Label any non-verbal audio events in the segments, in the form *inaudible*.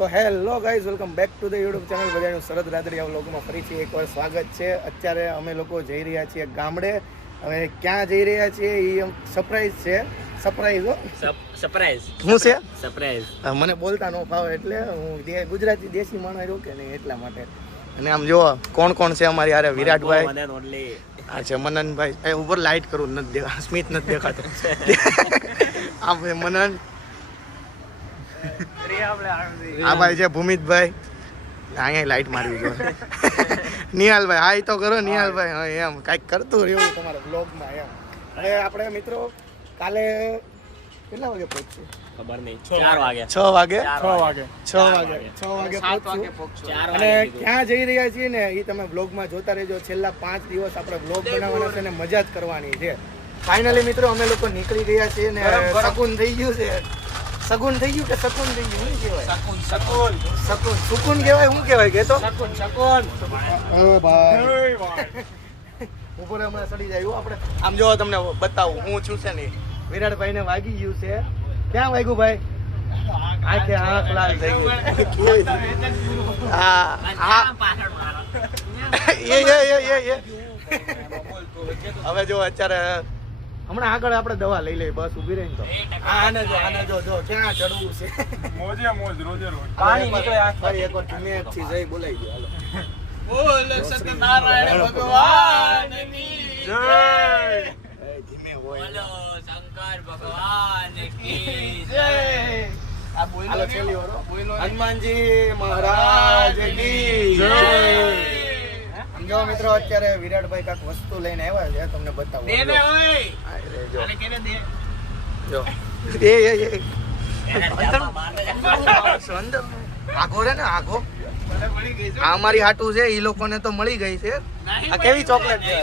So hello guys welcome back to the YouTube channel બધાનું સરદ રાત્રિ વ્લોગમાં ફરીથી એકવાર સ્વાગત છે. અત્યારે અમે લોકો જઈ રહ્યા છીએ ગામડે. હવે ક્યાં જઈ રહ્યા છીએ એ સરપ્રાઈઝ છે. સરપ્રાઈઝ હો. સરપ્રાઈઝ શું છે? સરપ્રાઈઝ મને બોલતા ન ફાવે એટલે હું ગુજરાતી દેશી માણસ કે નહીં એટલા માટે. અને આમ જુઓ કોણ કોણ છે અમારી યારે વિરાટભાઈ. આ છે મનનભાઈ. એ ઉપર લાઈટ કરું નથી દેખા સ્મિત નથી દેખાતો. *laughs* *laughs* આમ મનન. આ ભાઈ છે ભૂમિતભાઈ. અહીંયા લાઈટ મારવી જોઈએ *laughs* નિહાલભાઈ હાય તો કરો નિહાલભાઈ. હા એમ કાંઈક કરતું રહ્યું તમારા બ્લોગમાં એમ. અને આપણે મિત્રો કાલે કેટલા વાગે પહોંચશું ખબર નહીં. ચાર વાગે. છ વાગે? ચાર વાગે. છ વાગે. છ વાગે પહોંચશું. અને ક્યાં જઈ રહ્યા છીએ ને એ તમે બ્લોગમાં જોતા રહેજો. છેલ્લા પાંચ દિવસ આપણે બ્લોગ બનાવવાના છે ને મજા જ કરવાની છે. ફાઇનલી મિત્રો અમે લોકો નીકળી ગયા છીએ ને શકુન થઈ ગયું છે. સગુન થઈ ગયું કે સકુન થઈ ગયું? શું કહેવાય? સકુન સુકુન કહેવાય શું કહેવાય? કે તો સકુન સકુન ભાઈ. ઉપર હમણાં સડી જાય આપણે આમ જો તમને બતાવું હું છું છે ને વિરાટભાઈ ને વાગી ગયું છે. ક્યાં વાગ્યું ભાઈ? આખે આંખ લાલ થઈ ગઈ. હા હા. એ એ એ એ એ. હવે જો અત્યારે હમણાં આગળ આપણે દવા લઈ લઈએ બસ ઊભી રહીને તો. આને જો આને જો જો ક્યાં ચડવું છે? મોજે મોજ રોજે રોજ. પાણી નીકળે ફરી એકવારથી જઈ બોલાઈ ગયો હાલો. એ ધીમે હોય. હાલો છેલ્લી વાર હો. હનુમાનજી મહારાજ કી જય મિત્રો અત્યારે વિરાટભાઈ કાક વસ્તુ લઈને આવ્યા છે તમને બતાવું. જો. જો. એ એ એ. આઘો રે ને આઘો આ અમારી હાટુ છે એ લોકોને તો મળી ગઈ છે. આ કેવી ચોકલેટ છે?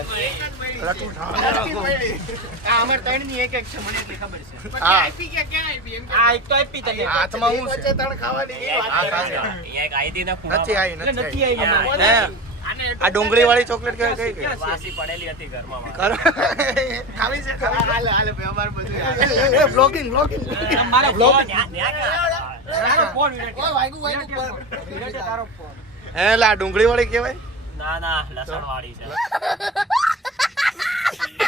હાથમાં હું છે? આ નથી આવી નથી આવી. આ ડુંગળી વાળી ચોકલેટ કઈ કઈ કઈ વાસી પડેલી હતી ઘરમાં ખાવી છે ખાવી છે બ્લોગિંગ બ્લોગિંગ હે લા ડુંગળી વાળી કહેવાય ના ના લસણ વાળી છે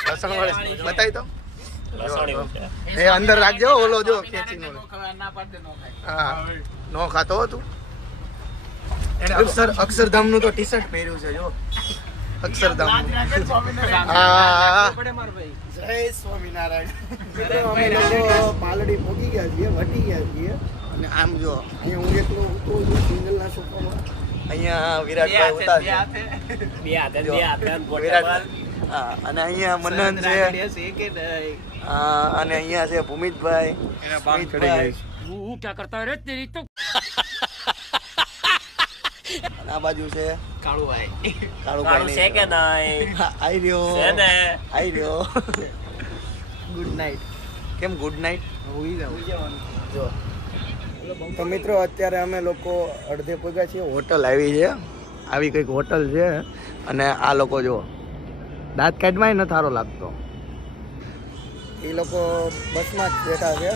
લસણ વાળી બતાવી તો એ અંદર રાખજો ઓલો જો. હા નો ખાતો હો તું અક્ષર અક્ષરધામનું તો ટી શર્ટ પહેર્યું છે જો. અક્ષરધામ. હા જય સ્વામિનારાયણ. અમે પાલડી પહોંચી ગયા છીએ વટી ગયા છીએ. અને આમ જો અહીંયા હું એકલો ઉતરું છું સિંગલના સોફામાં. અહીંયા વિરાટભાઈ ઉતાર છે. વિરાટ હા અને અહીંયા મનન છે. હા, અને અહીંયા છે ભૂમિતભાઈ. સ્મિતભાઈ. અને આ બાજુ છે. કાળુભાઈ કાળુભાઈ છે કે નહીં? આઈ રહ્યો. છે ને. આઈ રહ્યો. ગુડ નાઇટ કેમ ગુડ નાઇટ જો. તો મિત્રો અત્યારે અમે લોકો અડધે પગ્યા છીએ. હોટલ આવી છે. આવી કંઈક હોટલ છે. અને આ લોકો જો દાંત કાઢવાય ન સારો લાગતો. એ લોકો બસમાં જ બેઠા છે.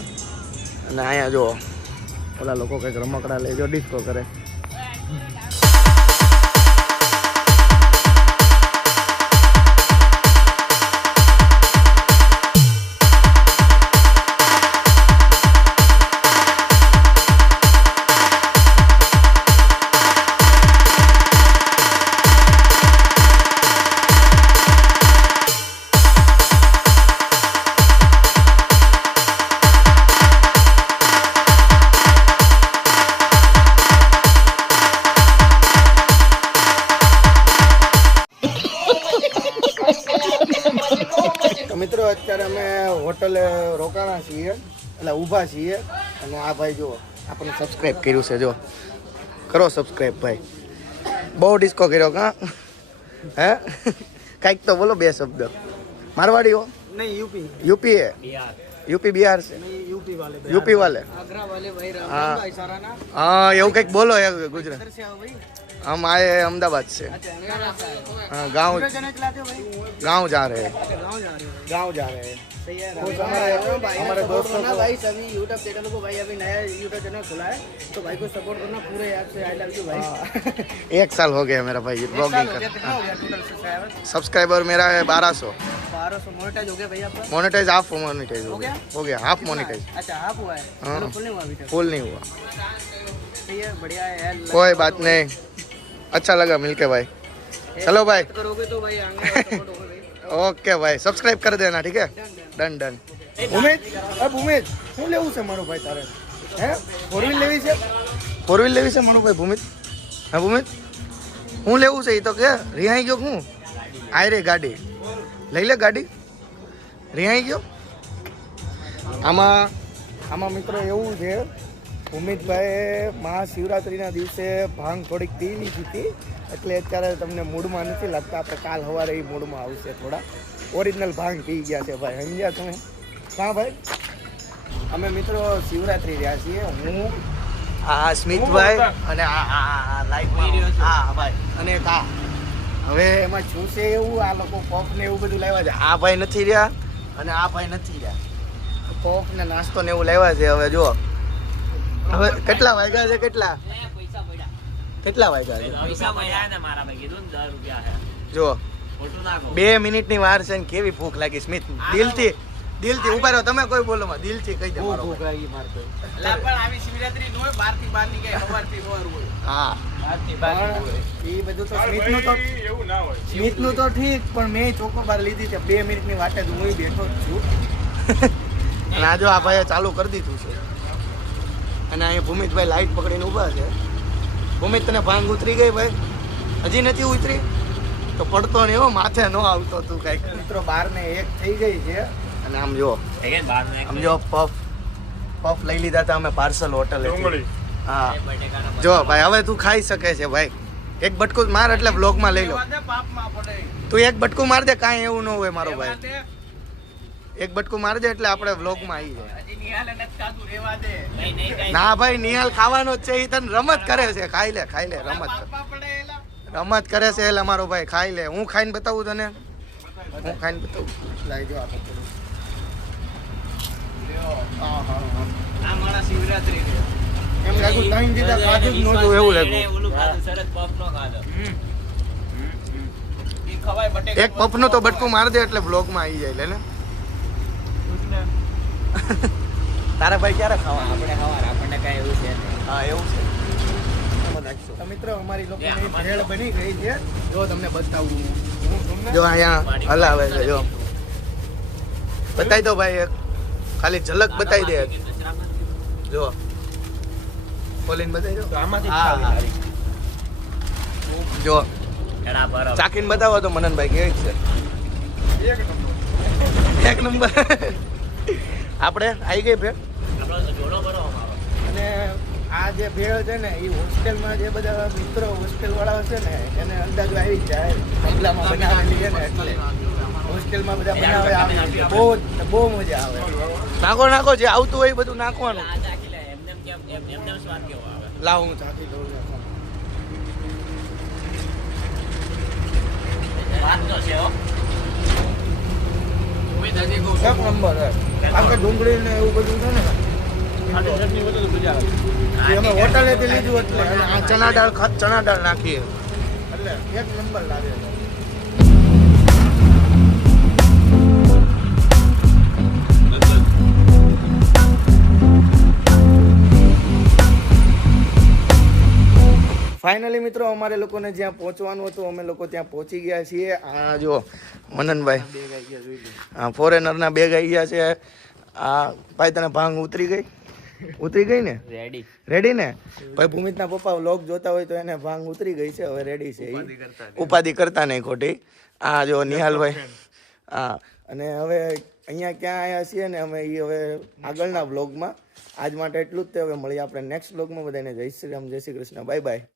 અને અહીંયા જો ઓલા લોકો કંઈક રમકડા લેજો જો ડિસ્કો કરે. હોટલે રોકાણા છીએ એટલે ઊભા છીએ. અને આ ભાઈ જુઓ આપણને સબસ્ક્રાઈબ કર્યું છે જો કરો સબસ્ક્રાઈબ ભાઈ. બહુ ડિસ્કો કર્યો કા? હે? *laughs* કાંઈક તો બોલો બે શબ્દ. મારવાડીઓ હો. નહીં યુપી. યુપી એ? બે હાથ यूपी बिहार से यूपी वाले यूपी वाले आगरा वाले भाई हाँ। राम भाई साराना हाँ એવું કંઈક બોલો યાર ગુજરાત इधर से आओ भाई हम आए हैं अहमदाबाद से अच्छा अंगारा से आए हाँ, गांव कितने जने चलाते हो भाई गांव जा रहे हैं अच्छा गाँव जा रहे हो गांव जा रहे हैं सही है कुछ राम हमारे- भाई, भाई ने हमारे support दोस्तों करना को- भाई सभी यूट्यूब चैनल को भाई अभी नया यूट्यूब चैनल खुला है तो भाई को सपोर्ट करना पूरे याद से आई लव यू भाई हाँ। *laughs* एक साल हो गया मेरा भाई एक साल ब्लॉगिंग हो गया कर कितना हो गया टोटल सब्सक्राइबर सब्सक्राइबर मेरा है बारह सौ बारह सौ मोनेटाइज हो गया भाई आपका मोनेटाइज हाफ मोनेटाइज हो हो गया गया? हो गया हाफ कितना है? मोनेटाइज अच्छा हाफ हुआ है हाँ। पूरा फुल नहीं हुआ अभी तक फुल नहीं हुआ सही है बढ़िया है यार कोई बात नहीं अच्छा लगा मिलके भाई चलो भाई करोगे तो भाई आगे सपोर्ट होगा भाई ઓકે ભાઈ સબસ્ક્રાઇબ કરી દેના ઠીક હે ડન ડન ઉમેશ અબ ઉમેશ શું લેવું છે મારું ભાઈ તારે હે ફોર વ્હીલ લેવી છે ફોર વ્હીલ લેવી છે મારું ભાઈ ભૂમિત હા ભૂમિત હું લેવું છે એ તો કે રિહાઈ ગયો હું આય રે ગાડી લઈ લે ગાડી રિહાઈ ગયો આમાં આમાં મિત્રો એવું છે ભૂમિતભાઈએ મહાશિવરાત્રિના દિવસે ભાંગ થોડીક પી લીધી હતી એટલે અત્યારે તમને મૂડમાં નથી લાગતા આપણે કાલ સવારે એ મૂડમાં આવશે થોડા. ઓરિજિનલ ભાંગ પી ગયા છે ભાઈ સમજ્યા તમે? હા ભાઈ? અમે મિત્રો શિવરાત્રિ રહ્યા છીએ હું આ સ્મિતભાઈ અને આ લાઈફ હા ભાઈ અને કા. હવે એમાં શું છે એવું? આ લોકો પફ ને એવું બધું લાવ્યા છે. આ ભાઈ નથી રહ્યા અને આ ભાઈ નથી રહ્યા. પોપ ને નાસ્તો ને એવું લાવ્યા છે હવે જો હવે કેટલા વાગ્યા છે કેટલા? કેટલા વાગ્યા છે? પૈસા મળ્યા ને મારા ભાઈ કીધું ને દસ રૂપિયા છે. જો બે મિનિટ બે મિનિટની વાર છે ને કેવી ભૂખ લાગી સ્મિત. દિલથી દિલથી ઊભા રહો તમે કોઈ બોલો માં દિલથી કહી દે ભાઈ. લાગી મારતો એટલે પણ આવી શિવરાત્રી નો હોય બારથી બારની કઈ સવારથી સવાર હોય હા એ બધું તો મારા સ્મિતનું તો એવું ના હોય. તો ઠીક પણ મેં ચોકો બાર લીધી છે. બે મિનિટની વાટે જ હું બેઠો જ છું. અને આજે જો આ ભાઈએ ચાલુ કરી દીધું છે. અને અહીંયા ભૂમિતભાઈ લાઈટ પકડીને ઊભા છે. ભૂમિત તને ભાંગ ઉતરી ગઈ ભાઈ? હજી નથી ઉતરી? તો પડતો ને એવો માથે ન આવતો તું કંઈક. મિત્રો બાર ને એક થઈ ગઈ છે. અને આમ જો આમ જો પફ પફ લઈ લીધા હતા અમે પાર્સલ હોટલ હા. જો ભાઈ હવે તું ખાઈ શકે છે ભાઈ. એક બટકું માર એટલે બ્લોગમાં લઈ લો. તું એક બટકું માર દે કાંઈ એવું ન હોય મારો ભાઈ. એક બટકું માર દે એટલે આપણે વ્લોગમાં આવી જાય ના ભાઈ નિહાલ ખાવાનો જ છે એ તને રમત કરે છે. ખાઈ લે ખાઈ લે રમત રમત કરે છે એટલે અમારો ભાઈ ખાઈ લે. હું ખાઈને બતાવું તને? હું ખાઈને બતાવું. લાવી જો. આ શિવરાત્રી એમ લાગ્યું ત્રણ દીધા ખાધું જ નહોતું એવું લાગ્યું. ઓલું ખાધું સરસ પફ નો ખાધો. ઈ ખવાય બટેકા એક પફનું તો બટકું મારી દે એટલે વ્લોગમાં આવી જાય લે ને *laughs* તારા ભાઈ ક્યારે ખાવા આપણે ખાવા આપણને કઈ એવું છે નહીં. હા એવું છે. તો મિત્રો અમારી લોકોની ભેળ બની ગઈ છે. જો તમને બતાવું. જો અહીંયા હલાવે છે જો. બતાવી દો ભાઈ એક. ખાલી ઝલક બતાવી દે એક. જો. ખોલીને બતાવી દો. હા, હા. જો. બરફ બતાવો તો મનનભાઈ કેવી છે. એક નંબર. એક નંબર. *laughs* આપણે? આવી ગઈ ભેળ? અને આ જે ભેળ છે ને એ હોસ્ટેલમાં જે બધા મિત્રો હોસ્ટેલ વાળા છે ને એને અંદાજો આવી જ જાય. બદલામાં બનાવેલી છે ને એટલે હોસ્ટેલમાં બધા બનાવે આવે બહુ બહુ મજા આવે. નાખો નાખો જે આવતું હોય એ બધું નાખવાનું. લાવ હું ચાખી દઉં. તો છે એક નંબર આખે ડુંગળી ને એવું બધું છે ને અમે હોટલેથી લીધું એટલે. આ ચણા દાળ ચણા દાળ નાખીએ. એટલે એક નંબર લાગે ફાઇનલી મિત્રો અમારે લોકોને જ્યાં પહોંચવાનું હતું અમે લોકો ત્યાં પહોંચી ગયા છીએ. આ જો મનનભાઈ હા ફોરેનરના બેગ આવી ગયા છે. આ ભાઈ તને ભાંગ ઉતરી ગઈ? ઉતરી ગઈ ને? રેડી રેડી ને? ભાઈ ભૂમિતના પપ્પા વ્લોગ જોતા હોય તો એને ભાંગ ઉતરી ગઈ છે હવે રેડી છે. ઉપાધિ કરતા નહીં. ખોટી. આ જો નિહાલભાઈ હા અને હવે અહીંયા ક્યાં આવ્યા છીએ ને અમે એ હવે આગળના વ્લોગમાં આજ માટે એટલું જ તે. હવે મળીએ આપણે નેક્સ્ટ વ્લોગમાં બધાને જય શ્રી રામ જય શ્રી કૃષ્ણ. Bye bye